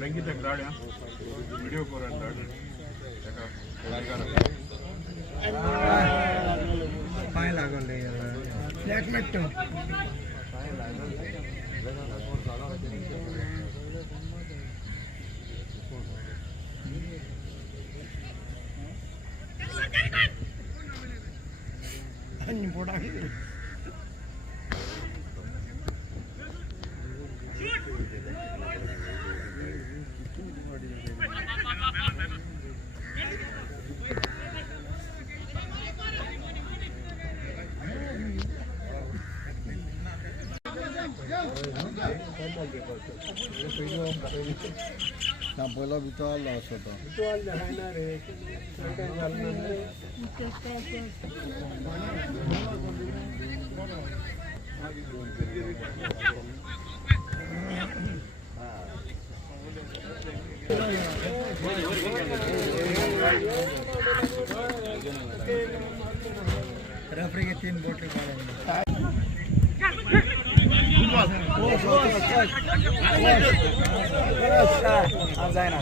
रंगीत गाड्या व्हिडिओ करून पाय लागले फ्लॅट लागतो पोटा पहिला विचार लॉस होता रेफरी के 3 बोतल जाए ना